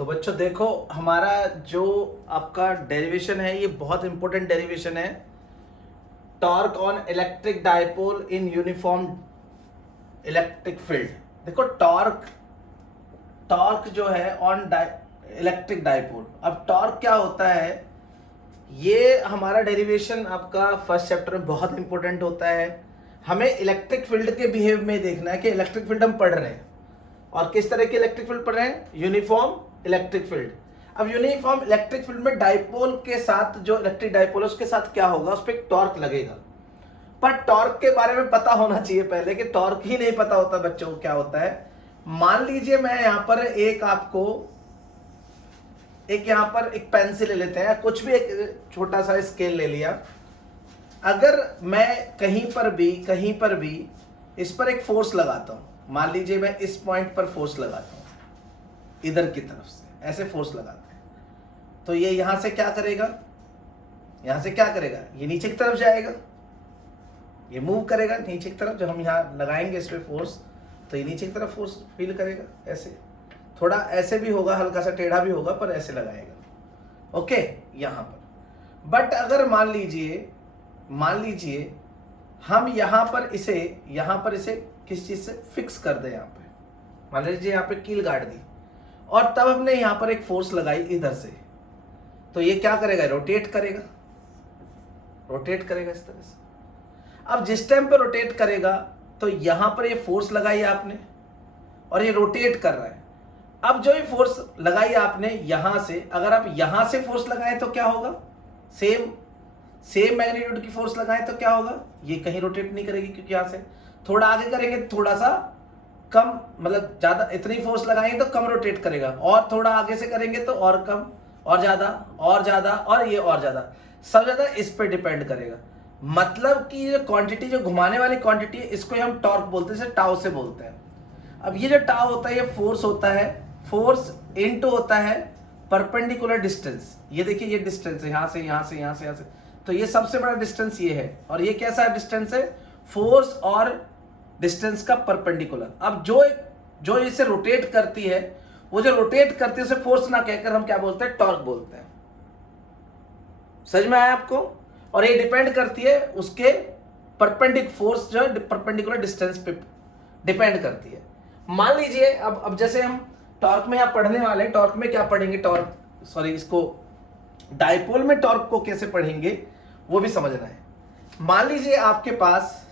तो बच्चों देखो, हमारा जो आपका डेरिवेशन है ये बहुत इंपॉर्टेंट डेरिवेशन है। Torque on electric dipole in uniform electric field. देखो टॉर्क टॉर्क जो है ऑन इलेक्ट्रिक डायपोल। अब टॉर्क क्या होता है, ये हमारा डेरिवेशन आपका फर्स्ट चैप्टर में बहुत इंपॉर्टेंट होता है। हमें इलेक्ट्रिक फील्ड के बिहेव में देखना है कि इलेक्ट्रिक फील्ड हम पढ़ रहे हैं और किस तरह के इलेक्ट्रिक फील्ड पढ़ रहे हैं, यूनिफॉर्म इलेक्ट्रिक फील्ड। अब यूनिफॉर्म इलेक्ट्रिक फील्ड में डायपोल के साथ जो इलेक्ट्रिक डायपोल है उसके साथ क्या होगा, उस पर एक टॉर्क लगेगा। पर टॉर्क के बारे में पता होना चाहिए पहले, कि टॉर्क ही नहीं पता होता बच्चों को क्या होता है। मान लीजिए मैं यहां पर यहां पर एक पेंसिल ले लेते हैं, कुछ भी एक छोटा सा स्केल ले लिया। अगर मैं कहीं पर भी इस पर एक फोर्स लगाता हूं, मान लीजिए मैं इस पॉइंट पर फोर्स लगाता हूं, इधर की तरफ से ऐसे फोर्स लगाते हैं, तो ये यहां से क्या करेगा, ये नीचे की तरफ जाएगा, ये मूव करेगा नीचे की तरफ। जब हम यहाँ लगाएंगे इस पे फोर्स तो ये नीचे की तरफ फोर्स फील करेगा। ऐसे थोड़ा ऐसे भी होगा, हल्का सा टेढ़ा भी होगा, पर ऐसे लगाएगा। ओके, यहाँ पर। बट अगर मान लीजिए हम यहाँ पर इसे किस चीज से फिक्स कर दें, यहाँ पे मान लीजिए यहाँ पे कील गाड़ दी और तब हमने यहाँ पर एक फोर्स लगाई इधर से, तो ये क्या करेगा, रोटेट करेगा इस तरह से। अब जिस टाइम पर रोटेट करेगा तो यहां पर ये फोर्स लगाई आपने और ये रोटेट कर रहा है। अब जो ये फोर्स लगाई आपने यहां से, अगर आप यहां से फोर्स लगाएं तो क्या होगा, सेम मैग्नीट्यूड की फोर्स लगाएं तो क्या होगा, ये कहीं रोटेट नहीं करेगी, क्योंकि यहां से थोड़ा आगे करेंगे थोड़ा सा कम, मतलब ज्यादा, इतनी फोर्स लगाएंगे तो कम रोटेट करेगा, और थोड़ा आगे से करेंगे तो और कम, और ज्यादा और ये और ज्यादा, सब ज्यादा इस पे डिपेंड करेगा। मतलब कि ये क्वांटिटी, जो घुमाने वाली क्वांटिटी है, इसको हम टॉर्क बोलते हैं, टाउ से बोलते हैं। अब ये जो टाउ होता है ये फोर्स होता है, फोर्स इनटू होता है परपेंडिकुलर डिस्टेंस। ये देखिए ये डिस्टेंस है, यहां से, तो ये सबसे बड़ा डिस्टेंस ये है, और ये कैसा डिस्टेंस है, फोर्स और डिस्टेंस का परपेंडिकुलर। अब जो इसे रोटेट करती है, वो जो रोटेट करती है उसे फोर्स ना कहकर हम क्या बोलते हैं, टॉर्क बोलते हैं। समझ में आया आपको? और ये डिपेंड करती है उसके फोर्स जो परपेंडिकुलर डिस्टेंस पे डिपेंड करती है। मान लीजिए अब जैसे हम टॉर्क में यहाँ पढ़ने वाले हैं, टॉर्क में क्या पढ़ेंगे, इसको डायपोल में टॉर्क को कैसे पढ़ेंगे वो भी समझना है। मान लीजिए आपके पास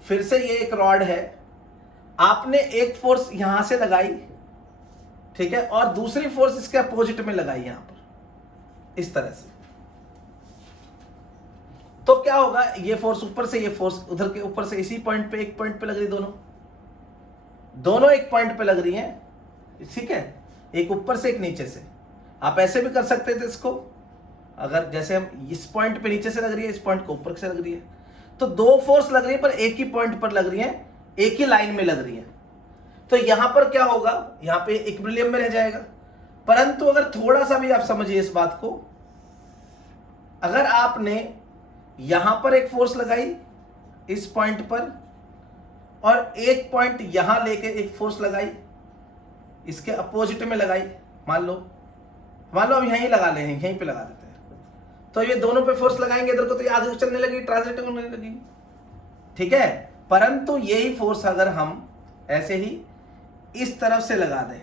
फिर से ये एक रॉड है, आपने एक फोर्स यहां से लगाई, ठीक है, और दूसरी फोर्स इसके अपोजिट में लगाई यहां पर इस तरह से, तो क्या होगा, ये फोर्स ऊपर से, ये फोर्स उधर के ऊपर से, इसी पॉइंट पे, एक पॉइंट पे लग रही, दोनों एक पॉइंट पे लग रही हैं, ठीक है, एक ऊपर से एक नीचे से। आप ऐसे भी कर सकते थे इसको, अगर जैसे हम इस पॉइंट पे नीचे से लग रही है, इस पॉइंट को ऊपर से लग रही है, तो दो फोर्स लग रही है पर एक ही पॉइंट पर लग रही है, एक ही लाइन में लग रही है, तो यहां पर क्या होगा, यहां पे इक्विलिब्रियम में रह जाएगा। परंतु अगर थोड़ा सा भी आप समझिए इस बात को, अगर आपने यहां पर एक फोर्स लगाई इस पॉइंट पर, और एक पॉइंट यहां लेके एक फोर्स लगाई इसके अपोजिट में लगाई, मान लो अब यहीं लगा ले, यहीं पे लगा देते हैं, तो ये दोनों पे फोर्स लगाएंगे इधर को, तो ये आगे चलने लगी, ट्रांसलेट होने लगी, ठीक है। परंतु यही फोर्स अगर हम ऐसे ही इस तरफ से लगा दें,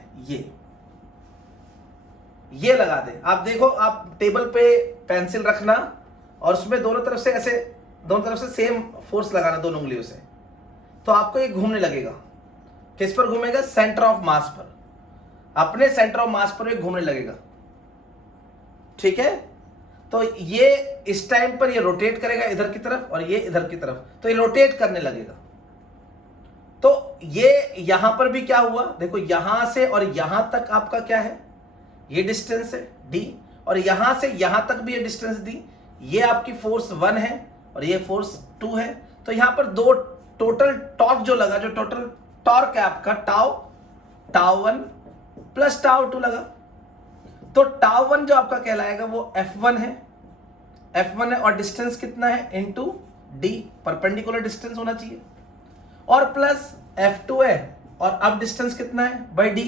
ये लगा दें, आप देखो, आप टेबल पे पेंसिल रखना और उसमें दोनों तरफ से सेम फोर्स लगाना दोनों उंगलियों से, तो आपको ये घूमने लगेगा। किस पर घूमेगा, सेंटर ऑफ मास पर, अपने सेंटर ऑफ मास पर ये घूमने लगेगा, ठीक है। तो ये इस टाइम पर ये रोटेट करेगा इधर की तरफ और ये इधर की तरफ, तो ये रोटेट करने लगेगा। तो ये यहां पर भी क्या हुआ, देखो यहां से और यहां तक आपका क्या है, ये डिस्टेंस है d, और यहां से यहां तक भी ये डिस्टेंस दी, ये आपकी फोर्स 1 है और ये फोर्स 2 है। तो यहां पर दो टोटल टॉर्क जो लगा, जो टोटल टॉर्क है आपका टाउ 1 प्लस टाउ 2 लगा, तो टाउ 1 जो आपका कहलाएगा वो F1 है, और डिस्टेंस कितना है, इनटू d, परपेंडिकुलर डिस्टेंस होना चाहिए, और प्लस F2 है, और अब डिस्टेंस कितना है, बाय d,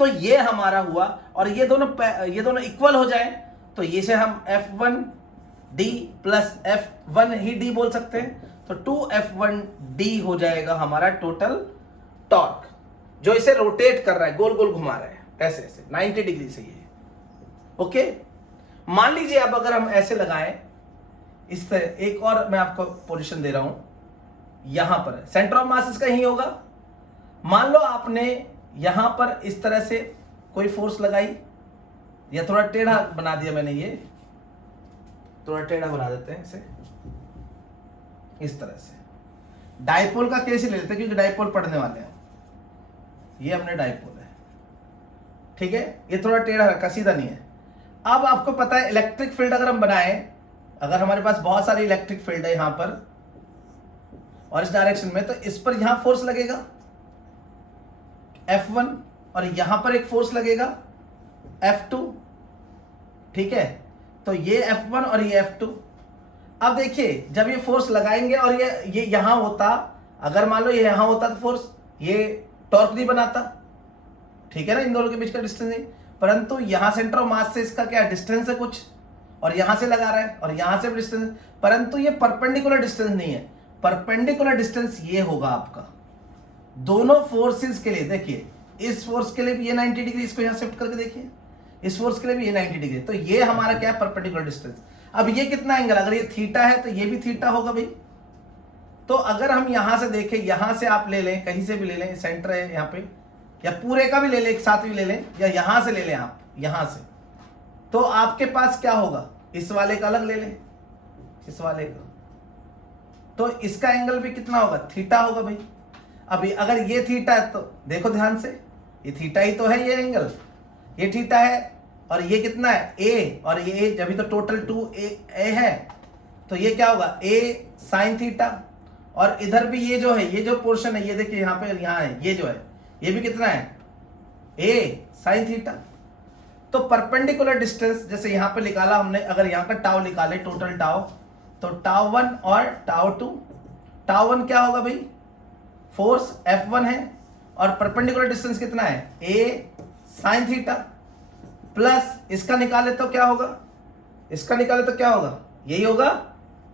तो ये हमारा हुआ, और ये दोनों इक्वल हो जाए तो इसे हम F1D प्लस F1 ही D बोल सकते हैं। तो 2F1D हो जाएगा हमारा टोटल टॉर्क, जो इसे रोटेट कर रहा है, गोल गोल घुमा रहा है, ऐसे ऐसे 90 डिग्री से ये। ओके, मान लीजिए अब अगर हम ऐसे लगाएं इस तरह, एक और मैं आपको पोजीशन दे रहा हूं, यहां पर सेंटर ऑफ मास इसका यही होगा। मान लो आपने यहां पर इस तरह से कोई फोर्स लगाई, या थोड़ा टेढ़ा बना दिया मैंने, ये थोड़ा टेढ़ा बना देते हैं इसे इस तरह से। डाइपोल का केस ही ले लेते हैं क्योंकि डाइपोल पढ़ने वाले हैं। ये हमने डाइपोल है, ठीक है, ये थोड़ा टेढ़ा रखा, सीधा नहीं है। अब आपको पता है इलेक्ट्रिक फील्ड अगर हम बनाएं, अगर हमारे पास बहुत सारी इलेक्ट्रिक फील्ड है यहां पर और इस डायरेक्शन में, तो इस पर यहां फोर्स लगेगा F1, और यहां पर एक फोर्स लगेगा F2, ठीक है। तो ये F1 और ये F2। अब देखिए जब ये फोर्स लगाएंगे और ये यहां होता, अगर मान लो ये यहां होता तो फोर्स ये टॉर्क नहीं बनाता, ठीक है ना, इन दोनों के बीच का डिस्टेंस नहीं। परंतु यहां सेंटर ऑफ मास से इसका क्या डिस्टेंस है कुछ, और यहां से लगा रहा है और यहां से डिस्टेंस, परंतु ये परपेंडिकुलर डिस्टेंस नहीं है। परपेंडिकुलर डिस्टेंस ये होगा आपका दोनों फोर्सेस के लिए। देखिए इस फोर्स के लिए भी ये 90 डिग्री, इसको यहां शिफ्ट करके देखिए, इस फोर्स के लिए भी ये 90 डिग्री। तो ये हमारा क्या है, परपेंडिकुलर डिस्टेंस। अब ये कितना एंगल, अगर ये थीटा है तो ये भी थीटा होगा भाई। तो अगर हम यहां से देखें, यहां से आप ले लें, कहीं से भी ले लें, सेंटर है यहां पे, या पूरे का भी ले लें, एक साथ भी ले लें, या यहां से ले लें आप, यहां से, तो आपके पास क्या होगा, इस वाले का अलग ले लें, इस वाले का, तो इसका एंगल भी कितना होगा, थीटा होगा भाई। अभी अगर ये थीटा है तो देखो ध्यान से, ये थीटा ही तो है, ये एंगल ये थीटा है, और ये कितना है a, और ये जब तो टोटल 2a है, तो ये क्या होगा a साइन थीटा, और इधर भी ये जो है, ये जो पोर्शन है, ये देखिए यहाँ पे, यहाँ है, ये जो है, ये भी कितना है a साइन थीटा। तो परपेंडिकुलर डिस्टेंस जैसे यहाँ पे निकाला हमने, अगर यहाँ का टाउ निकाले, टोटल टाउ, तो टाउ 1 और टाउ 2, टाउ 1 क्या होगा भाई, फोर्स F1 है, और परपेंडिकुलर डिस्टेंस कितना है a साइन थीटा, प्लस इसका निकाले तो क्या होगा, इसका निकाले तो क्या होगा, यही होगा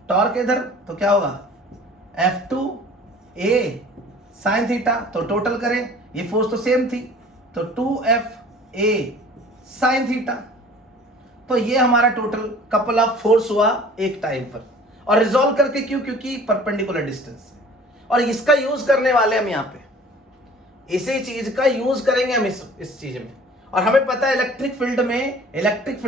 टॉर्क इधर, तो क्या होगा F2a साइन थीटा। तो टोटल करें, ये फोर्स तो सेम थी, तो 2FA साइन थीटा। तो ये हमारा टोटल कपल ऑफ फोर्स हुआ एक टाइम पर, और रिजॉल्व करके क्यों, क्योंकि परपेंडिकुलर डिस्टेंस, और इसका यूज करने वाले हम यहाँ पे, इसी चीज का यूज करेंगे हम इस चीज में। और हमें पता है इलेक्ट्रिक फील्ड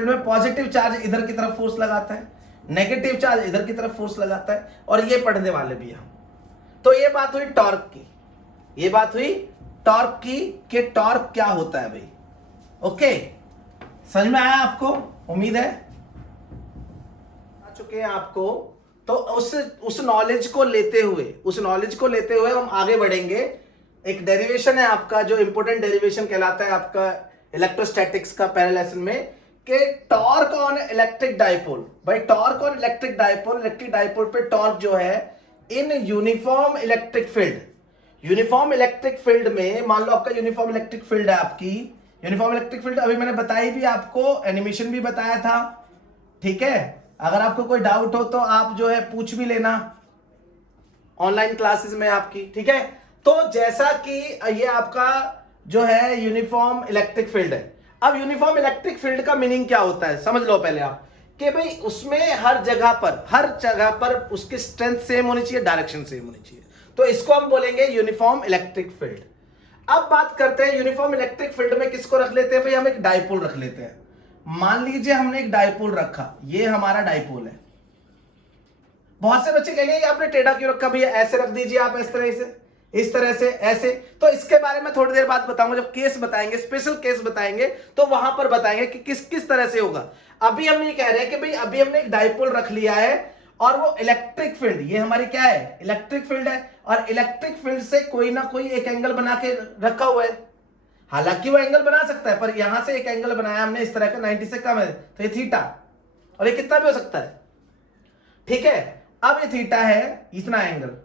में पॉजिटिव चार्ज इधर की तरफ फोर्स लगाता है, नेगेटिव चार्ज इधर की तरफ फोर्स लगाता है, और ये पढ़ने वाले भी हम। तो ये बात हुई टॉर्क की, ये बात हुई टॉर्क की कि टॉर्क क्या होता है भाई। ओके, समझ में आया आपको, उम्मीद है आ चुके हैं आपको। तो उस नॉलेज को लेते हुए हम आगे बढ़ेंगे। एक डेरिवेशन है आपका, जो इंपोर्टेंट डेरिवेशन कहलाता है आपका इलेक्ट्रोस्टैटिक्स का पहले लेसन में, कि टॉर्क ऑन इलेक्ट्रिक डाइपोल। भाई टॉर्क ऑन इलेक्ट्रिक डाइपोल पे टॉर्क जो है इन यूनिफॉर्म इलेक्ट्रिक फील्ड में, मान लो आपका यूनिफॉर्म इलेक्ट्रिक फील्ड है आपकी, यूनिफॉर्म इलेक्ट्रिक फील्ड अभी मैंने बताई भी आपको, एनिमेशन भी बताया था, ठीक है। अगर आपको कोई डाउट हो तो आप जो है पूछ भी लेना ऑनलाइन क्लासेस में आपकी, ठीक है। तो जैसा कि ये आपका जो है यूनिफॉर्म इलेक्ट्रिक फील्ड है। अब यूनिफॉर्म इलेक्ट्रिक फील्ड का मीनिंग क्या होता है, समझ लो पहले आप, कि भाई उसमें हर जगह पर उसकी स्ट्रेंथ सेम होनी चाहिए, डायरेक्शन सेम होनी चाहिए। तो इसको हम बोलेंगे यूनिफॉर्म इलेक्ट्रिक फील्ड। अब बात करते हैं यूनिफॉर्म इलेक्ट्रिक फील्ड में किसको रख लेते हैं भाई, हम एक डाइपोल रख लेते हैं। मान लीजिए हमने एक डाइपोल रखा, ये हमारा डाइपोल है। बहुत से बच्चे कहेंगे आपने टेढ़ा क्यों रखा भैया, ऐसे रख दीजिए आप, इस तरह से ऐसे। तो इसके बारे में थोड़ी देर बाद बताऊंगा, जब केस बताएंगे, स्पेशल केस बताएंगे, तो वहां पर बताएंगे कि किस तरह से होगा। अभी हम ये कह रहे हैं कि भाई अभी हमने एक डाइपोल रख लिया है, और वो इलेक्ट्रिक फील्ड, ये हमारी क्या है, इलेक्ट्रिक फील्ड है, और इलेक्ट्रिक फील्ड से कोई ना कोई एक एंगल बना के रखा हुआ है। हालांकि वो एंगल बना सकता है, पर यहां से एक एंगल बनाया हमने इस तरह का, 90 से कम है, तो ये थीटा, और ये कितना भी हो सकता है, ठीक है। अब ये थीटा है, इतना एंगल,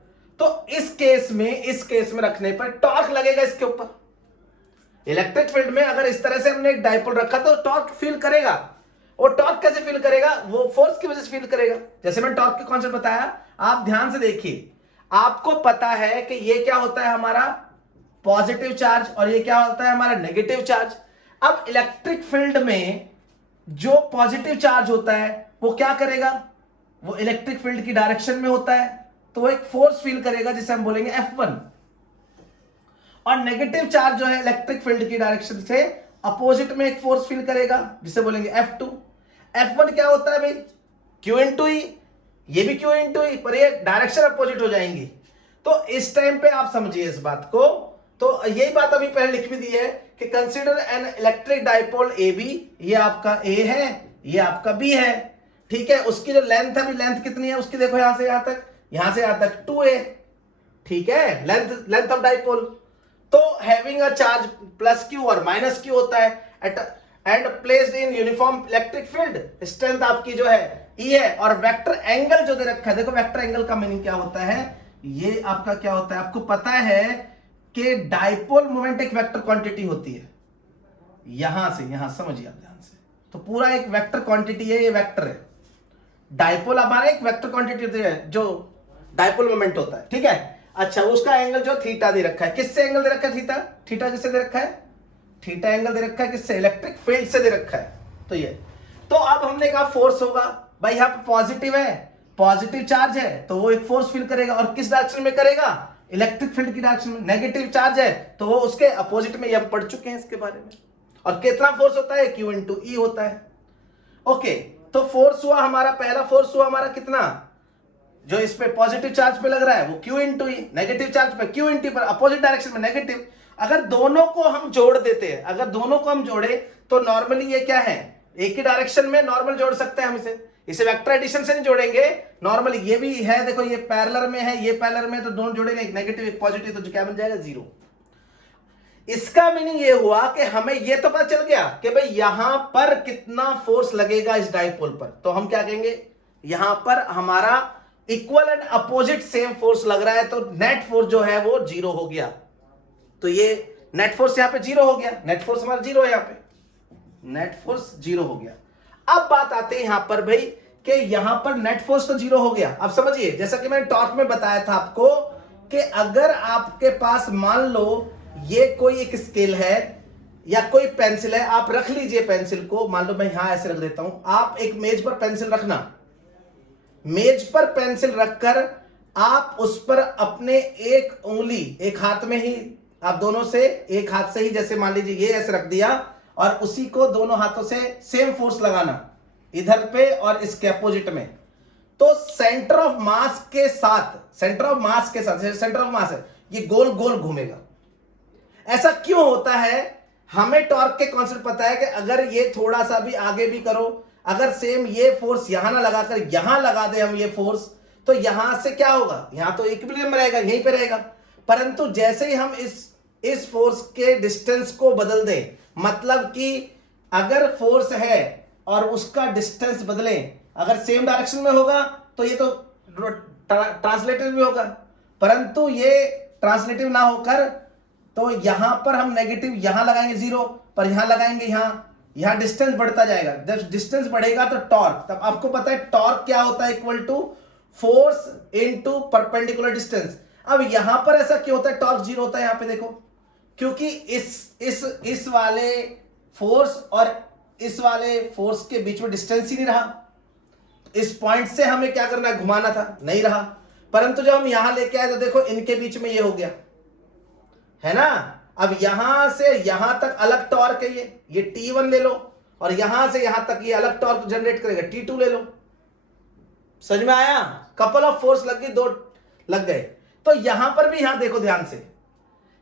तो इस केस में रखने पर टॉर्क लगेगा इसके ऊपर। इलेक्ट्रिक फील्ड में अगर इस तरह से हमने एक डाइपोल रखा तो टॉर्क फील करेगा। और टॉर्क कैसे फील करेगा? वो फोर्स की वजह से फील करेगा। जैसे मैंने टॉर्क के कॉन्सेप्ट बताया, आप ध्यान से देखिए, आपको पता है कि ये क्या होता है हमारा पॉजिटिव चार्ज और ये क्या होता है हमारा नेगेटिव चार्ज। अब इलेक्ट्रिक फील्ड में जो पॉजिटिव चार्ज होता है वो क्या करेगा? वो इलेक्ट्रिक फील्ड की डायरेक्शन में होता है, तो वो एक फोर्स फील करेगा जिसे हम बोलेंगे F1। और नेगेटिव चार्ज जो है इलेक्ट्रिक फील्ड की डायरेक्शन से अपोजिट में एक फोर्स फील करेगा जिसे बोलेंगे F2। F1 क्या होता है भाई? Q इंटू ई, ये भी Q इंटू ई, पर ये डायरेक्शन अपोजिट हो जाएंगी। तो इस टाइम पे आप समझिए इस बात को। तो यही बात अभी पहले लिख भी दी है कि consider an electric dipole A B, ये आपका ए है, ये आपका बी है, ठीक है। उसकी जो लेंथ है, लेंथ कितनी है उसकी? देखो यहां से यहां तक, यहां से यहां तक 2a, ठीक है, लेंथ ऑफ डाइपोल। तो having a charge plus Q और माइनस क्यू होता है and placed in uniform electric field, strength आपकी जो है ई है, और वेक्टर एंगल जो दे रखा है, देखो वेक्टर एंगल का मीनिंग क्या होता है, ये आपका क्या होता है आपको पता है कि डाइपोल मोमेंट एक वेक्टर क्वांटिटी होती है। यहां से यहां समझिए आप ध्यान से, तो पूरा एक वेक्टर क्वांटिटी है, ये वेक्टर है। डाइपोल हमारा एक वेक्टर क्वांटिटी होती है जो डाइपोल मोमेंट होता है, ठीक है। अच्छा, उसका एंगल जो थीटा दे रखा है, किससे एंगल दे रखा है? थीटा। थीटा किससे दे रखा है? थीटा एंगल दे रखा है किससे? इलेक्ट्रिक फील्ड से दे रखा है। तो ये, तो अब हमने कहा फोर्स होगा भाई, यहां पर पॉजिटिव है, पॉजिटिव चार्ज है तो वो एक फोर्स फील करेगा, और किस डायरेक्शन में करेगा? इलेक्ट्रिक फील्ड की डायरेक्शन में। नेगेटिव चार्ज है तो वो उसके अपोजिट में, ये हम पढ़ चुके हैं इसके बारे में। और कितना फोर्स होता है? Q इंटू ई होता है। ओके, तो फोर्स हुआ हमारा, पहला फोर्स हुआ हमारा कितना, जो इस पे पॉजिटिव चार्ज पे लग रहा है वो Q इंटू ई, नेगेटिव चार्ज पे Q इंटू पर अपोजिट डायरेक्शन में नेगेटिव। अगर दोनों को हम जोड़ देते हैं, अगर दोनों को हम जोड़े तो नॉर्मली ये क्या है, एक ही डायरेक्शन में नॉर्मल जोड़ सकते हैं हम इसे वेक्टर एडिशन से नहीं जोड़ेंगे नॉर्मली। ये भी है, देखो ये पैरेलल में है, ये पैरेलल में, तो दोनों जोड़ेंगे, एक नेगेटिव एक पॉजिटिव, तो क्या बन जाएगा? 0। इसका मीनिंग ये हुआ कि हमें ये तो पता चल गया कि भाई यहां पर कितना फोर्स लगेगा इस डाइपोल पर, तो हम क्या कहेंगे, यहां पर हमारा equal and opposite same force लग रहा है, तो नेट फोर्स जो है वो 0 हो गया। तो ये नेट फोर्स यहां पे 0 हो गया, नेट फोर्स हमारा 0 है, यहां पे नेट फोर्स 0 हो गया। अब बात आते हैं यहां पर भाई कि यहां पर नेट फोर्स तो 0 हो गया। अब समझिए, जैसा कि मैंने टॉर्क में बताया था आपको कि अगर आपके पास मान लो ये कोई एक स्केल है या कोई पेंसिल है, आप रख लीजिए पेंसिल को, मान लो मैं यहां ऐसे रख देता हूं, आप एक मेज पर पेंसिल रखना, मेज पर पेंसिल रखकर आप उस पर अपने एक उंगली, एक हाथ में ही, आप दोनों से एक हाथ से ही, जैसे मान लीजिए ये ऐसे रख दिया, और उसी को दोनों हाथों से सेम फोर्स लगाना इधर पे और इसके अपोजिट में। तो सेंटर ऑफ मास के साथ, सेंटर ऑफ मास है, ये गोल गोल घूमेगा। ऐसा क्यों होता है? हमें टॉर्क के कॉन्सेप्ट पता है कि अगर ये थोड़ा सा भी आगे भी करो, अगर सेम ये फोर्स यहां ना लगाकर यहां लगा दे हम ये फोर्स, तो यहां से क्या होगा, यहां तो इक्विलिब्रियम रहेगा, यहीं पे रहेगा। परंतु जैसे ही हम इस फोर्स के डिस्टेंस को बदल दें, मतलब कि अगर फोर्स है और उसका डिस्टेंस बदले, अगर सेम डायरेक्शन में होगा तो ये तो ट्रांसलेटिव भी होगा, परंतु ये ट्रांसलेटिव ना होकर, तो यहां पर हम नेगेटिव यहां लगाएंगे 0, पर यहां लगाएंगे यहां डिस्टेंस बढ़ता जाएगा। जब डिस्टेंस बढ़ेगा तो टॉर्क, तब आपको पता है टॉर्क क्या होता है, equal to force into perpendicular distance. अब यहां पर ऐसा क्यों होता है, टॉर्क 0 होता है यहां पे, देखो, क्योंकि इस वाले फोर्स और इस वाले फोर्स के बीच में डिस्टेंस ही नहीं रहा। इस पॉइंट से हमें क्या करना है, घुमाना था, नहीं रहा। परंतु जब हम यहां लेके आए तो देखो इनके बीच में ये हो गया, है ना। अब यहां से यहां तक अलग टॉर्क है, ये T1 ले लो, और यहां से यहां तक ये अलग टॉर्क जनरेट करेगा, T2 ले लो। समझ में आया? कपल ऑफ फोर्स लग गई, 2 लग गए। तो यहां पर भी, यहां देखो ध्यान से,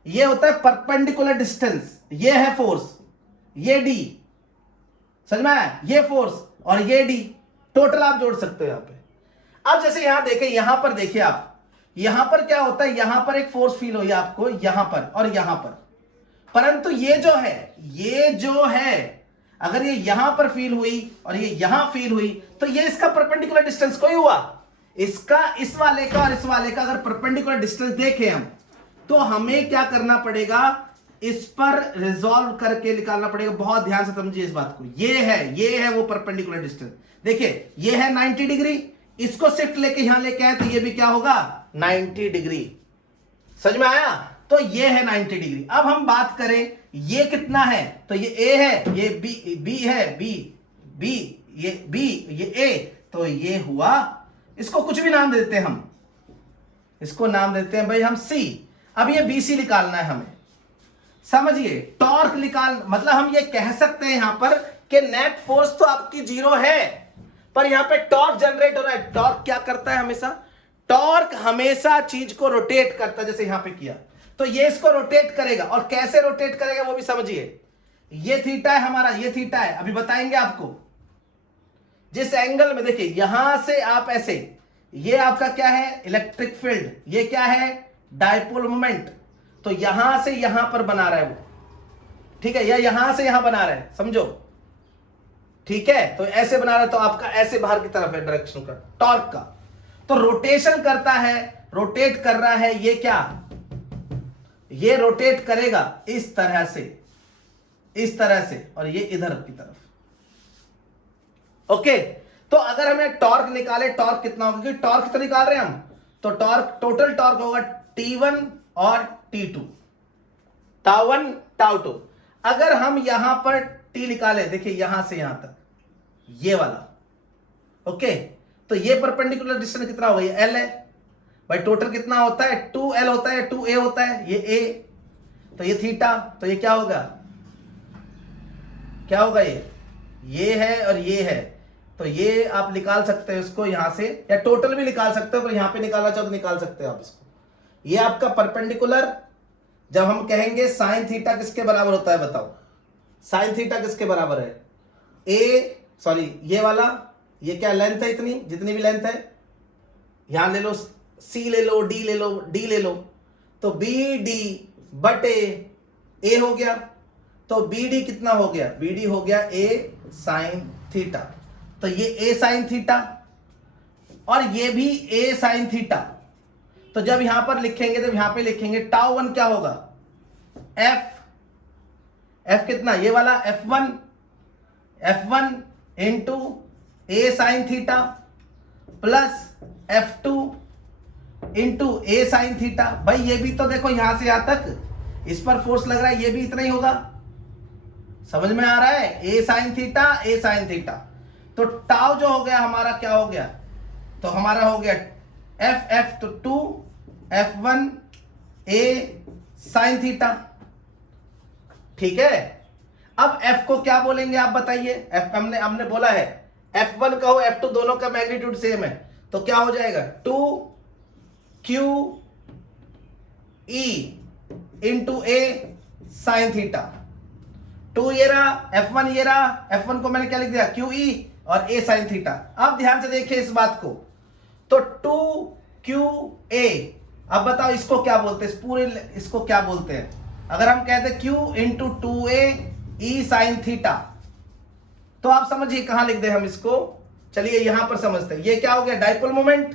ये होता है परपेंडिकुलर डिस्टेंस, ये है फोर्स, ये D, समझ में आया, ये फोर्स और ये D, टोटल आप जोड़ सकते हो यहां पे। अब जैसे यहां देखें, यहां पर देखिए आप, यहां पर क्या होता है, यहां पर एक फोर्स फील हुई आपको, यहां पर और यहां पर, परंतु ये जो है अगर ये यहां पर फील हुई और ये यहां फील हुई, तो ये इसका परपेंडिकुलर डिस्टेंस कोई हुआ, इसका, इस वाले का और इस वाले का अगर परपेंडिकुलर डिस्टेंस देखें हम, तो हमें क्या करना पड़ेगा, इस पर रिजॉल्व करके निकालना पड़ेगा। बहुत ध्यान से समझिए इस बात को। ये है वो परपेंडिकुलर डिस्टेंस। देखिए ये है 90 डिग्री, इसको शिफ्ट लेके यहां लेके आए तो ये भी क्या होगा 90 डिग्री। समझ में आया? तो ये है 90 डिग्री। अब हम बात करें ये कितना है, तो ये ए है, ये बी है, बी ये बी, ये ए, तो ये हुआ, इसको कुछ भी नाम देते हैं हम, इसको नाम देते हैं भाई हम सी। अब ये बीसी निकालना है हमें। समझिए टॉर्क निकाल, मतलब हम ये कह सकते हैं यहां पर कि नेट फोर्स तो आपकी 0 है, पर यहां पे टॉर्क जनरेट हो रहा है। टॉर्क क्या करता है हमेशा? टॉर्क हमेशा चीज को रोटेट करता है, जैसे यहां पे किया, तो ये इसको रोटेट करेगा। और कैसे रोटेट करेगा वो भी समझिए। ये थीटा है हमारा, ये थीटा है, अभी बताएंगे आपको। जिस एंगल में, देखिए यहां से आप ऐसे, ये आपका क्या है इलेक्ट्रिक फील्ड, ये क्या है डायपोल मोमेंट, तो यहां से यहां पर बना रहा है वो, ठीक है, या यहां से यहां बना रहा है, समझो, ठीक है, तो ऐसे बना रहा है, तो आपका ऐसे बाहर की तरफ है डायरेक्शन का टॉर्क का, तो रोटेशन करता है, रोटेट कर रहा है, ये क्या, ये रोटेट करेगा इस तरह से, इस तरह से, और ये इधर की तरफ। ओके, तो अगर हमें टॉर्क निकाले, टॉर्क कितना होगा, क्योंकि टॉर्क तो निकाल रहे हैं हम, तो टॉर्क, टोटल टॉर्क होगा T1 और T2, टाउ1 टाउ2। अगर हम यहां पर T निकाले, देखिए यहां से यहां तक, ये वाला, ओके, तो ये परपेंडिकुलर डिस्टेंस कितना होगा, ये L है भाई। टोटल कितना होता है 2L होता है, 2A होता है, ये A, तो ये थीटा, तो ये क्या होगा, क्या होगा, ये है और ये है, तो ये आप निकाल सकते हैं इसको यहां से, या टोटल भी निकाल सकते हो, पर यहां पे निकालना चाहो तो निकाल सकते हो आप इसको। ये आपका परपेंडिकुलर, जब हम कहेंगे साइन थीटा किसके बराबर होता है बताओ, साइन थीटा किसके बराबर है, ये वाला, ये क्या लेंथ है, इतनी जितनी भी लेंथ है, यहां ले लो, सी ले लो, डी ले लो, डी ले लो, तो बी डी बटे ए हो गया, तो बी डी कितना हो गया, बी डी हो गया ए साइन थीटा, तो ये ए साइन थीटा और ये भी ए साइन थीटा। तो जब यहां पर लिखेंगे, तो यहां पे लिखेंगे टाउ1 क्या होगा, एफ कितना, ये वाला F1 into a sine theta plus F2 into a sine theta. भाई ये भी तो देखो यहां से यहां तक इस पर फोर्स लग रहा है, ये भी इतना ही होगा, समझ में आ रहा है, ए साइन थीटा, ए साइन थीटा। तो टाउ जो हो गया हमारा क्या हो गया, तो हमारा हो गया F तो 2 F1 ए साइन थीटा, ठीक है। अब F को क्या बोलेंगे आप बताइए, F हमने बोला है F1 का हो F2 दोनों का मैग्नीट्यूड सेम है, तो क्या हो जाएगा 2Q E into a sine theta. 2 ये रहा, F1 ये रहा, F1 को मैंने क्या लिख दिया QE और ए साइन थीटा। अब ध्यान से देखिए इस बात को, तो 2QA, अब बताओ इसको क्या बोलते हैं, इस पूरे इसको क्या बोलते हैं, अगर हम कहते हैं Q into 2A E sine theta, तो आप समझिए कहां लिख दे हम इसको, चलिए यहां पर समझते हैं। ये क्या हो गया डाइपोल मोमेंट,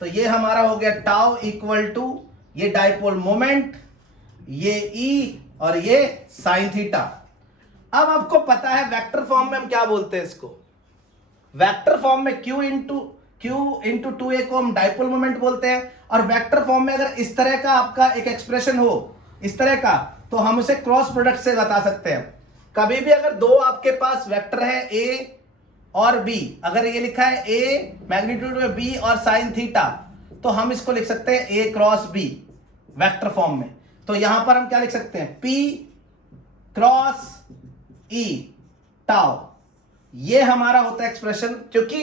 तो ये हमारा हो गया टाउ इक्वल टू ये डाइपोल मोमेंट, ये E और ये साइन थीटा। अब आपको पता है वेक्टर फॉर्म में हम क्या बोलते हैं इसको, वेक्टर फॉर्म में Q इंटू 2A को हम डाइपोल मोमेंट बोलते हैं, और वेक्टर फॉर्म में अगर इस तरह का आपका एक एक्सप्रेशन हो, इस तरह का, तो हम उसे क्रॉस प्रोडक्ट से बता सकते हैं। कभी भी अगर दो आपके पास वेक्टर है A और B, अगर ये लिखा है A मैग्नीट्यूड में B और साइन थीटा, तो हम इसको लिख सकते हैं A cross B vector form में। तो यहां पर हम क्या लिख सकते हैं, P क्रॉस E टाउ, ये हमारा होता है एक्सप्रेशन, क्योंकि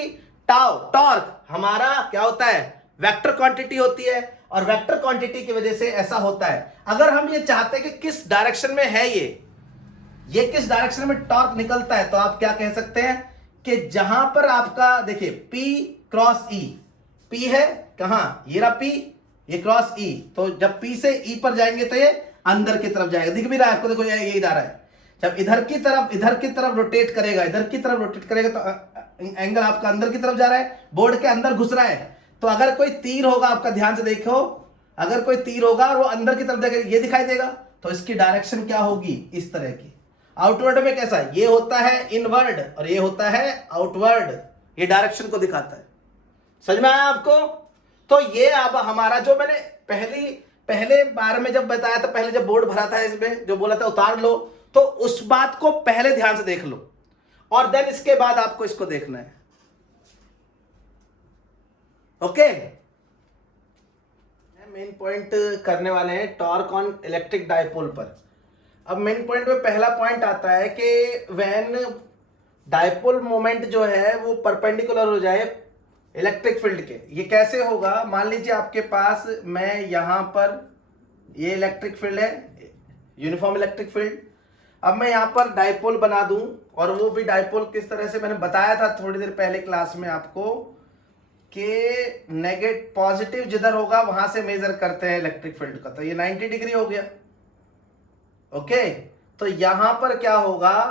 टाउ टॉर्क हमारा क्या होता है वेक्टर क्वांटिटी होती है, और वेक्टर क्वांटिटी की वजह से ऐसा होता है। अगर हम ये चाहते हैं कि किस डायरेक्शन में है ये किस डायरेक्शन में टॉर्क निकलता है, तो आप क्या कह सकते हैं कि जहां पर आपका देखिए P क्रॉस E, P है कहां, ये रहा P, ये क्रॉस E, तो जब P से E पर जाएंगे तो ये अंदर की तरफ जाएगा, दिख भी रहा है आपको, देखो ये इधर है। जब इधर की तरफ रोटेट करेगा, इधर की तरफ रोटेट करेगा, तो एंगल आपका अंदर की तरफ जा रहा है, बोर्ड के अंदर घुस रहा है। तो अगर कोई तीर होगा, आपका ध्यान से देखो, अगर कोई तीर होगा और वो अंदर की तरफ जाएगा, ये दिखाई देगा, तो इसकी डायरेक्शन क्या होगी, इस तरह की। आउटवर्ड में कैसा, ये होता है इनवर्ड और ये होता है आउटवर्ड, ये डायरेक्शन को दिखाता है। समझ में आया आपको? तो ये अब हमारा जो मैंने पहले बार में जब बताया था, पहले जब बोर्ड भरा था इसमें जो बोला था उतार लो, तो उस बात को पहले ध्यान से देख लो और देन इसके बाद आपको इसको देखना है। ओके, मेन पॉइंट करने वाले हैं टॉर्क ऑन इलेक्ट्रिक डाइपोल पर। अब मेन पॉइंट में पहला पॉइंट आता है कि व्हेन डाइपोल मोमेंट जो है वो परपेंडिकुलर हो जाए इलेक्ट्रिक फील्ड के। ये कैसे होगा, मान लीजिए आपके पास, मैं यहां पर, ये इलेक्ट्रिक फील्ड है, यूनिफॉर्म इलेक्ट्रिक फील्ड। अब मैं यहां पर डाइपोल बना दूं, और वो भी डाइपोल किस तरह से, मैंने बताया था थोड़ी देर पहले क्लास में आपको कि नेगेटिव पॉजिटिव जिधर होगा वहां से मेजर करते हैं इलेक्ट्रिक फील्ड का, तो ये 90 डिग्री हो गया। ओके, तो यहां पर क्या होगा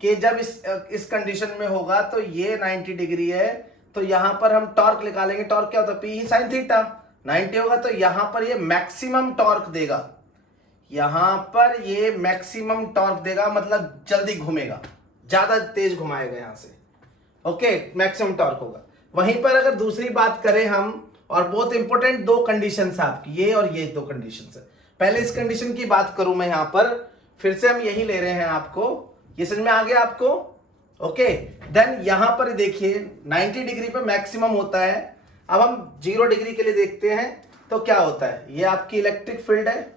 कि जब इस कंडीशन में होगा तो ये 90 डिग्री है, तो यहां पर हम टॉर्क निकालेंगे। टॉर्क क्या होता है, पी साइन थीटा, 90 होगा, तो यहां पर ये मैक्सिमम टॉर्क देगा, यहां पर ये मैक्सिमम टॉर्क देगा, मतलब जल्दी घूमेगा, ज्यादा तेज घुमाएगा यहां से। ओके, मैक्सिमम टॉर्क होगा। वहीं पर अगर दूसरी बात करें हम, और बहुत इंपॉर्टेंट दो कंडीशन है आपकी, ये और ये दो कंडीशन है। पहले इस कंडीशन की बात करूं मैं यहां पर, फिर से हम यही ले रहे हैं आपको, ये समझ में आ गया आपको? ओके, देन यहां पर देखिए 90 डिग्री पे मैक्सिमम होता है। अब हम 0 डिग्री के लिए देखते हैं तो क्या होता है, ये आपकी इलेक्ट्रिक फील्ड है,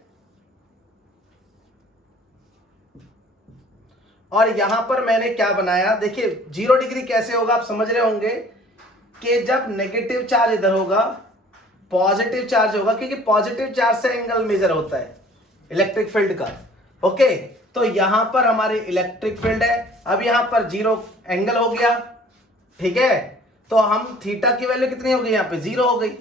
और यहां पर मैंने क्या बनाया, देखिए 0 डिग्री कैसे होगा आप समझ रहे होंगे कि जब नेगेटिव चार्ज इधर होगा, पॉजिटिव चार्ज होगा, क्योंकि पॉजिटिव चार्ज से एंगल मेजर होता है इलेक्ट्रिक फील्ड का। ओके, तो यहां पर हमारी इलेक्ट्रिक फील्ड है, अब यहां पर 0 एंगल हो गया, ठीक है, तो हम थीटा की वैल्यू कितनी हो गई, यहां पे 0 हो गई।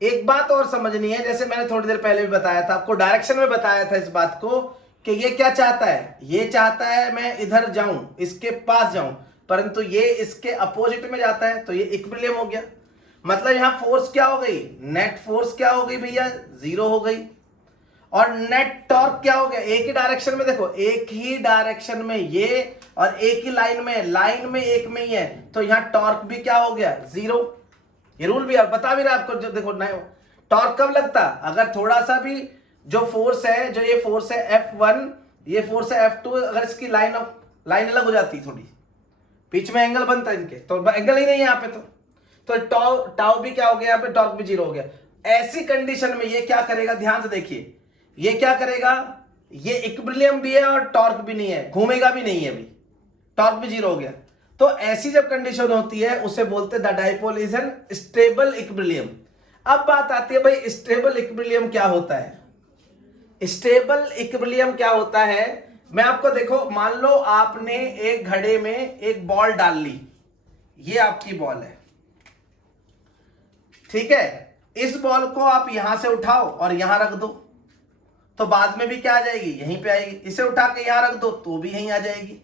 एक बात और समझनी है, जैसे मैंने थोड़ी देर पहले भी बताया था आपको, डायरेक्शन में बताया था इस बात को कि ये क्या चाहता है, ये चाहता है मैं इधर जाऊं, इसके पास जाऊं, परंतु ये इसके अपोजिट में जाता है, तो ये इक्विलिब्रियम हो गया। मतलब यहां फोर्स क्या हो गई, नेट फोर्स क्या हो गई भैया, 0 हो गई। और नेट टॉर्क क्या हो गया, एक ही डायरेक्शन में, देखो एक ही डायरेक्शन में ये, और एक ही लाइन में एक में ही है, तो यहां टॉर्क भी क्या हो गया, 0। ये रूल भी बता भी रहा आपको, जो देखो टॉर्क कब लगता, अगर थोड़ा सा भी जो फोर्स है, जो ये फोर्स है F1, ये फोर्स है F2, अगर इसकी लाइन अलग हो जाती, थोड़ी बीच में एंगल बनता है इनके, तो एंगल ही नहीं है यहाँ पे, तो टाउ भी क्या हो गया, यहाँ पे टॉर्क भी 0 हो गया। ऐसी कंडीशन में ये क्या करेगा, ध्यान से देखिए, ये क्या करेगा, ये इक्विलिब्रियम भी है और टॉर्क भी नहीं है, घूमेगा भी नहीं है, अभी टॉर्क भी 0 हो गया। तो ऐसी जब कंडीशन होती है उसे बोलते हैं the dipole is an stable equilibrium. अब बात आती है भाई स्टेबल इक्विलिब्रियम क्या होता है। स्टेबल इक्विलिब्रियम क्या होता है, मैं आपको, देखो मान लो आपने एक घड़े में एक बॉल डाल ली, ये आपकी बॉल है, ठीक है, इस बॉल को आप यहां से उठाओ और यहां रख दो, तो बाद में भी क्या आ जाएगी, यहीं पे आएगी। इसे उठा के यहां रख दो तो भी यहीं आ जाएगी।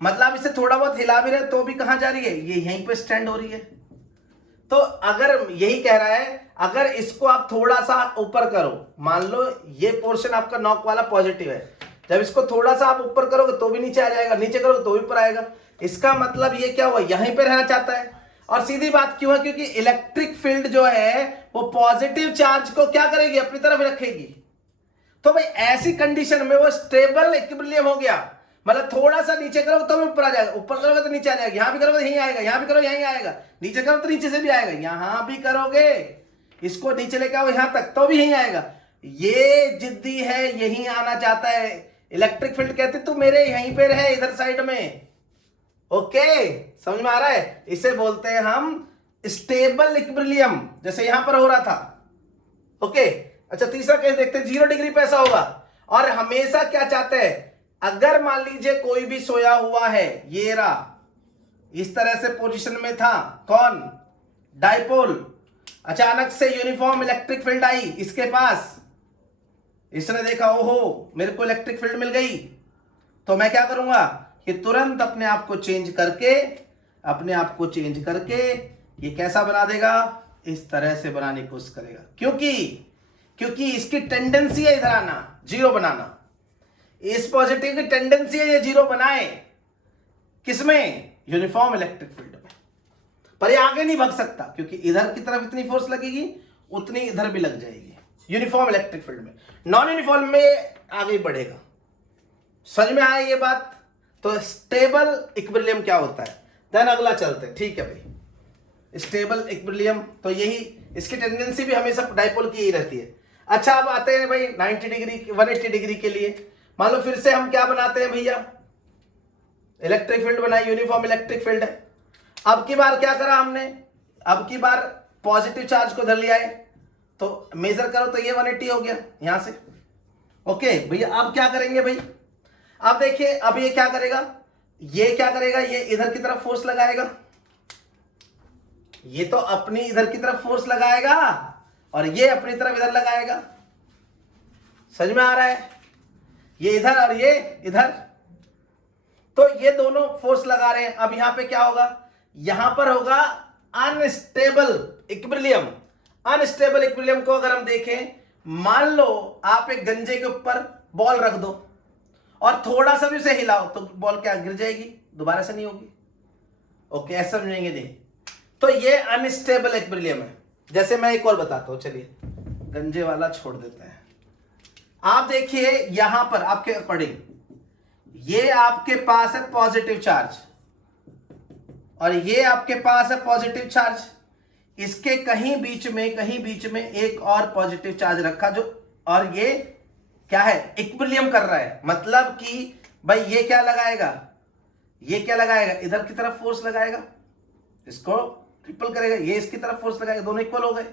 मतलब इसे थोड़ा बहुत हिला भी रहे तो भी कहां जा रही है, ये यहीं पे स्टैंड हो रही है। तो अगर यही कह रहा है, अगर इसको आप थोड़ा सा ऊपर करो, मान लो ये पोर्शन आपका नॉक वाला पॉजिटिव है, जब इसको थोड़ा सा आप ऊपर करोगे तो भी नीचे आ जाएगा, नीचे करोगे तो भी ऊपर आएगा। इसका मतलब ये क्या हुआ, यहीं पे रहना चाहता है। और सीधी बात क्यों है, क्योंकि इलेक्ट्रिक फील्ड जो है वो पॉजिटिव चार्ज को क्या करेगी, अपनी तरफ रखेगी। तो भाई ऐसी कंडीशन में वो स्टेबल इक्विलिब्रियम हो गया, मतलब थोड़ा सा नीचे करोगे तो भी ऊपर आ जाएगा, ऊपर करोगे तो नीचे आ जाएगा, यहां भी करोगे तो यहीं आएगा, यहां भी करोगे यहीं आएगा, नीचे करो तो नीचे से भी आएगा, यहां भी करोगे इसको नीचे लेके आओ यहां तक तो भी यहीं आएगा। ये जिद्दी है, यहीं आना चाहता है। इलेक्ट्रिक फील्ड कहते तू मेरे यहीं पे रहे, इधर साइड में। ओके, समझ में आ रहा है, इसे बोलते हैं हम स्टेबल इक्विलिब्रियम, जैसे यहां पर हो रहा था। ओके, अच्छा तीसरा केस देखते हैं, 0 डिग्री पे ऐसा होगा। और हमेशा क्या चाहते हैं, अगर मान लीजिए कोई भी सोया हुआ है, ये रहा इस तरह से पोजीशन में था, कौन, डाइपोल, अचानक से यूनिफॉर्म इलेक्ट्रिक फील्ड आई इसके पास, इसने देखा ओहो मेरे को इलेक्ट्रिक फील्ड मिल गई, तो मैं क्या करूंगा कि तुरंत अपने आप को चेंज करके ये कैसा बना देगा, इस तरह से बनाने की कोशिश करेगा, क्योंकि क्योंकि इसकी टेंडेंसी है इधर आना, जीरो बनाना। इस पॉजिटिव की टेंडेंसी है ये जीरो बनाए, किसमें? यूनिफॉर्म इलेक्ट्रिक फील्ड में। पर ये आगे नहीं भाग सकता, क्योंकि इधर की तरफ इतनी फोर्स लगेगी उतनी इधर भी लग जाएगी यूनिफॉर्म इलेक्ट्रिक फील्ड में। नॉन यूनिफॉर्म में आगे बढ़ेगा। समझ में आया ये बात? तो स्टेबल इक्विलिब्रियम क्या होता है, देन अगला चलते हैं। ठीक है भाई, स्टेबल इक्विलिब्रियम तो यही, इसकी टेंडेंसी भी हमेशा डाइपोल की ही रहती है। अच्छा, अब आते हैं भाई 90 डिग्री 180 डिग्री के लिए। मान लो फिर से हम क्या बनाते हैं भैया, इलेक्ट्रिक फील्ड बनाई, यूनिफॉर्म इलेक्ट्रिक फील्ड है। अब की बार क्या करा हमने, अब की बार पॉजिटिव चार्ज को धर लिया है, तो मेजर करो तो ये 180 हो गया यहां से। ओके भैया, अब क्या करेंगे भाई, अब देखिए, अब ये क्या करेगा, ये क्या करेगा, ये इधर की तरफ फोर्स लगाएगा, ये तो अपनी इधर की तरफ फोर्स लगाएगा और ये अपनी तरफ इधर लगाएगा। समझ में आ रहा है? ये इधर और ये इधर, तो ये दोनों फोर्स लगा रहे हैं। अब यहां पे क्या होगा, यहां पर होगा अनस्टेबल इक्विलिब्रियम। अनस्टेबल इक्विलिब्रियम को अगर हम देखें, मान लो आप एक गंजे के ऊपर बॉल रख दो और थोड़ा सा भी उसे हिलाओ तो बॉल क्या गिर जाएगी, दोबारा से नहीं होगी। ओके, ऐसा समझेंगे नहीं। तो ये अनस्टेबल इक्विलिब्रियम है। जैसे मैं एक और बताता हूं, चलिए गंजे वाला छोड़ देते हैं। आप देखिए यहां पर आपके अकॉर्डिंग, ये आपके पास है पॉजिटिव चार्ज और ये आपके पास है पॉजिटिव चार्ज। इसके कहीं बीच में एक और पॉजिटिव चार्ज रखा, जो और ये क्या है, इक्विलिब्रियम कर रहा है। मतलब कि भाई ये क्या लगाएगा, ये क्या लगाएगा, इधर की तरफ फोर्स लगाएगा, इसको ट्रिपल करेगा, ये इसकी तरफ फोर्स लगाएगा, दोनों इक्वल हो गए।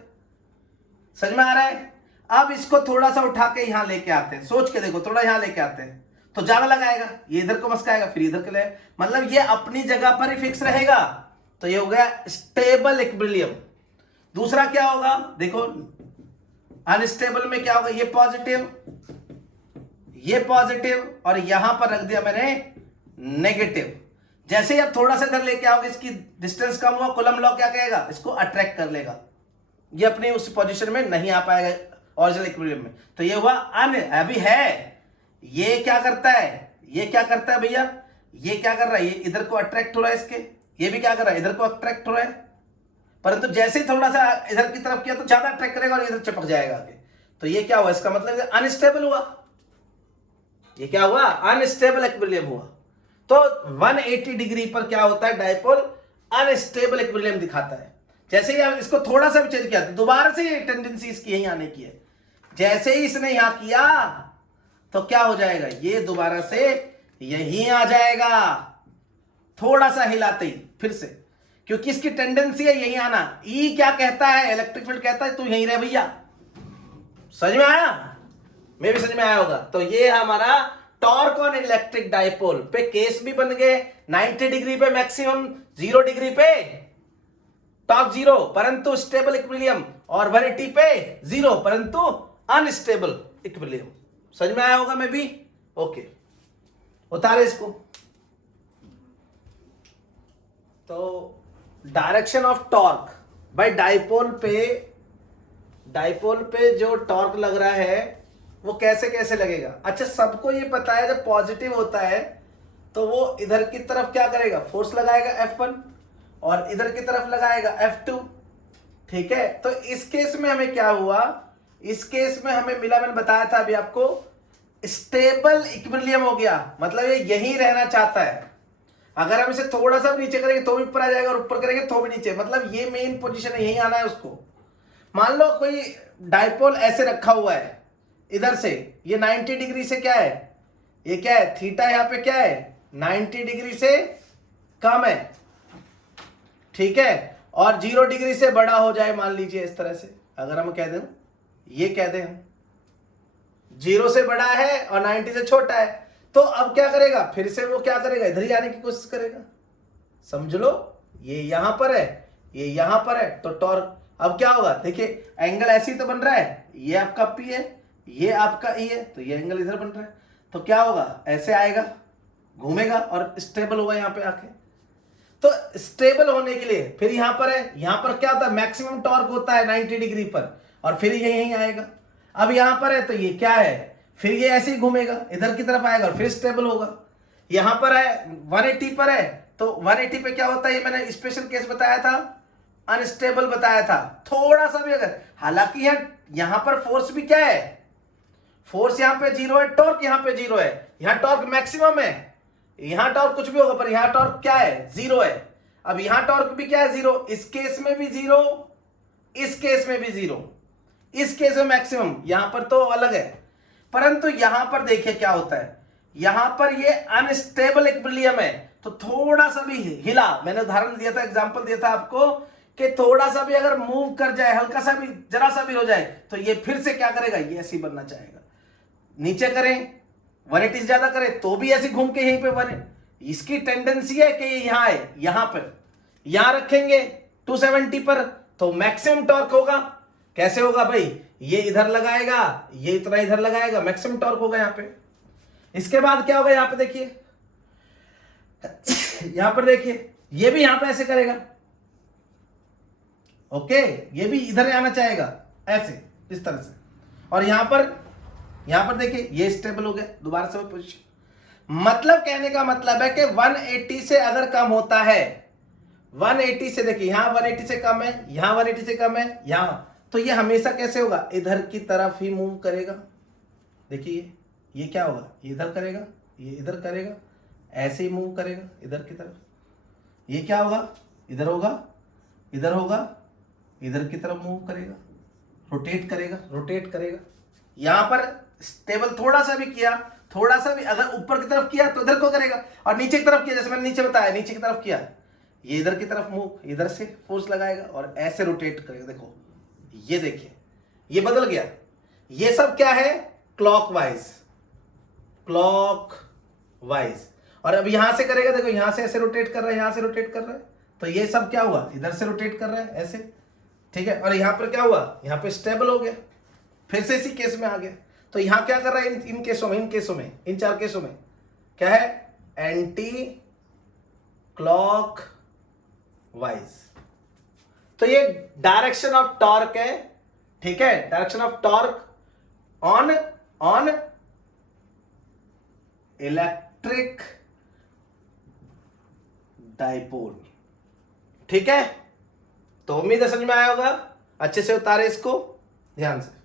समझ में आ रहा है? अब इसको थोड़ा सा उठा के यहां लेके आते हैं, सोच के देखो, थोड़ा यहां लेके आते हैं तो ज्यादा लगाएगा, ये इधर को मस्काएगा, फिर इधर के लिए, मतलब ये अपनी जगह पर ही फिक्स रहेगा। तो ये हो गया स्टेबल इक्विलिब्रियम। दूसरा क्या होगा, देखो अनस्टेबल में क्या होगा, ये पॉजिटिव और यहां पर रख दिया मैंने नेगेटिव। जैसे ही आप थोड़ा सा इधर लेके आओगे, इसकी डिस्टेंस कम हुआ, कूलम लॉ क्या कहेगा, इसको अट्रैक्ट कर लेगा, ये अपने उस पोजीशन में नहीं आ पाएगा ओरिजिनल इक्विलिब्रियम में। तो ये हुआ अभी है। ये क्या करता है, ये क्या करता है भैया, ये क्या कर रहा है, ये इधर को अट्रैक्ट हो रहा है इसके, ये भी क्या कर रहा है, इधर को अट्रैक्ट हो रहा है। परंतु जैसे ही थोड़ा सा इधर की तरफ किया तो ज्यादा अट्रैक्ट करेगा और इधर चिपक जाएगा आगे। तो ये क्या हुआ, इसका मतलब अनस्टेबल हुआ। ये क्या हुआ, अनस्टेबल इक्विलिब्रियम हुआ। तो 180 डिग्री पर क्या होता है, डाइपोल अनस्टेबल इक्विलिब्रियम दिखाता है। जैसे ही हम इसको थोड़ा सा भी चेंज किया, दोबारा से ये टेंडेंसी इसकी यहीं आने की है। जैसे ही इसने यहां किया तो क्या हो जाएगा, ये दोबारा से यहीं आ जाएगा, थोड़ा सा हिलाते ही फिर से, क्योंकि इसकी टेंडेंसी है यहीं आना। ई क्या कहता है, इलेक्ट्रिक फील्ड कहता है तू यहीं रह भैया। समझ में आया? मैं भी समझ में आया होगा। तो ये हमारा टॉर्क ऑन इलेक्ट्रिक डाइपोल पे केस भी बन गए। 90 डिग्री पे मैक्सिमम, 0 डिग्री पे टॉर्क 0 परंतु स्टेबल इक्विलिब्रियम, और 180 पे 0 परंतु अनस्टेबल इक्विलिब्रियम। समझ में आया होगा मैं भी? ओके, उतारे इसको। तो डायरेक्शन ऑफ टॉर्क भाई, डाइपोल पे जो टॉर्क लग रहा है वो कैसे कैसे लगेगा। अच्छा, सबको ये पता है जब पॉजिटिव होता है तो वो इधर की तरफ क्या करेगा, फोर्स लगाएगा F1 और इधर की तरफ लगाएगा F2। ठीक है, तो इस केस में हमें क्या हुआ, इस केस में हमें मिला, मैंने बताया था अभी आपको, स्टेबल इक्विलिब्रियम हो गया। मतलब ये यहीं रहना चाहता है। अगर हम इसे थोड़ा सा नीचे करेंगे तो भी ऊपर आ जाएगा और ऊपर करेंगे तो भी नीचे, मतलब ये मेन पोजीशन है, यहीं आना है उसको। मान लो कोई डाइपोल ऐसे रखा हुआ है, इधर से ये 90 डिग्री से क्या है, ये क्या है, थीटा यहाँ पे क्या है, 90 डिग्री से कम है। ठीक है, और 0 डिग्री से बड़ा हो जाए, मान लीजिए इस तरह से, अगर हम कह दें, ये कह दें हम 0 से बड़ा है और 90 से छोटा है, तो अब क्या करेगा, फिर से वो क्या करेगा, इधर ही आने की कोशिश करेगा। समझ लो, ये यहां पर है, ये यहां पर है, तो टॉर्क अब क्या होगा, देखिए एंगल ऐसे ही तो बन रहा है, ये आपका P है, ये आपका E है, तो ये एंगल इधर बन रहा है, तो क्या होगा, ऐसे आएगा, घूमेगा और स्टेबल होगा यहां पे आके। तो स्टेबल होने के लिए फिर यहां पर है, यहां पर क्या होता है, मैक्सिमम टॉर्क होता है 90 डिग्री पर, और फिर यहीं आएगा। अब यहां पर है तो ये क्या है, फिर ये ऐसे ही घूमेगा, इधर की तरफ आएगा और फिर स्टेबल होगा। यहां पर है 180 पर है तो 180 पे क्या होता है, ये मैंने स्पेशल केस बताया था, अनस्टेबल बताया था। थोड़ा सा भी अगर, हालांकि यहां पर फोर्स भी क्या है, फोर्स यहां पे 0 है, टॉर्क यहां पे 0 है, यहां टॉर्क मैक्सिमम है, यहां टॉर्क कुछ भी होगा पर यहां टॉर्क क्या है, 0 है। अब यहां टॉर्क भी क्या है, 0, इस केस में भी 0, इस केस में भी 0, इस केस में मैक्सिमम, यहां पर तो अलग है। परंतु यहां पर देखिए क्या होता है, यहां पर ये अनस्टेबल इक्विलिब्रियम है, तो थोड़ा सा भी हिला, मैंने उदाहरण दिया था, एग्जांपल दिया था आपको कि थोड़ा सा भी अगर मूव कर जाए, हल्का सा भी, जरा सा भी हो जाए, तो ये फिर से क्या करेगा, ये ऐसे ही बनना चाहेगा। नीचे करें 180 से ज्यादा करें तो भी ऐसे घूम के यहीं पे बने। इसकी टेंडेंसी है कि ये यहां है, यहां पर, यहां रखेंगे 270 पर तो मैक्सिमम टॉर्क होगा। कैसे होगा भाई, ये इधर लगाएगा, ये इतना इधर लगाएगा, मैक्सिमम टॉर्क होगा यहां पे। इसके बाद क्या होगा, यहां पे देखिए, यहां पर देखिए, ये भी यहां पे ऐसे करेगा, ओके, ये भी इधर आना चाहेगा ऐसे, इस तरह से। और यहां पर देखिए ये स्टेबल हो गया, दोबारा से पोजीशन। मतलब कहने का मतलब है कि 180 से अगर कम होता है, 180 से, देखिए यहां 180 से कम है, यहां 180 से कम है, यहां, तो ये हमेशा कैसे होगा, इधर की तरफ ही मूव करेगा। देखिए ये क्या होगा, ये इधर करेगा, ये इधर करेगा, ऐसे ही मूव करेगा इधर की तरफ। ये क्या होगा, इधर होगा, इधर होगा, इधर की तरफ मूव करेगा, रोटेट करेगा, रोटेट करेगा। यहां पर स्टेबल थोड़ा सा भी किया, थोड़ा सा भी अगर ऊपर की तरफ किया तो इधर को करेगा, और नीचे की तरफ किया, जैसे मैंने नीचे बताया, नीचे की तरफ किया, ये इधर की तरफ मूव, इधर से फोर्स लगाएगा और ऐसे रोटेट करेगा। देखो ये देखिए, ये बदल गया। ये सब क्या है, क्लॉकवाइज, क्लॉकवाइज। और अब यहां से करेगा, देखो यहां से ऐसे रोटेट कर रहा है, यहां से रोटेट कर रहा है, तो ये सब क्या हुआ, इधर से रोटेट कर रहा है ऐसे, ठीक है। और यहां पर क्या हुआ, यहां पे स्टेबल हो गया, फिर से इसी केस में आ गया। तो यहां क्या कर रहा है, इन केसों में, इन 4 केसों में क्या है, एंटी क्लॉक वाइज। तो ये डायरेक्शन ऑफ टॉर्क है, ठीक है, direction of torque on electric dipole, ठीक है। तो उम्मीद है समझ में आया होगा, अच्छे से उतारे इसको ध्यान से।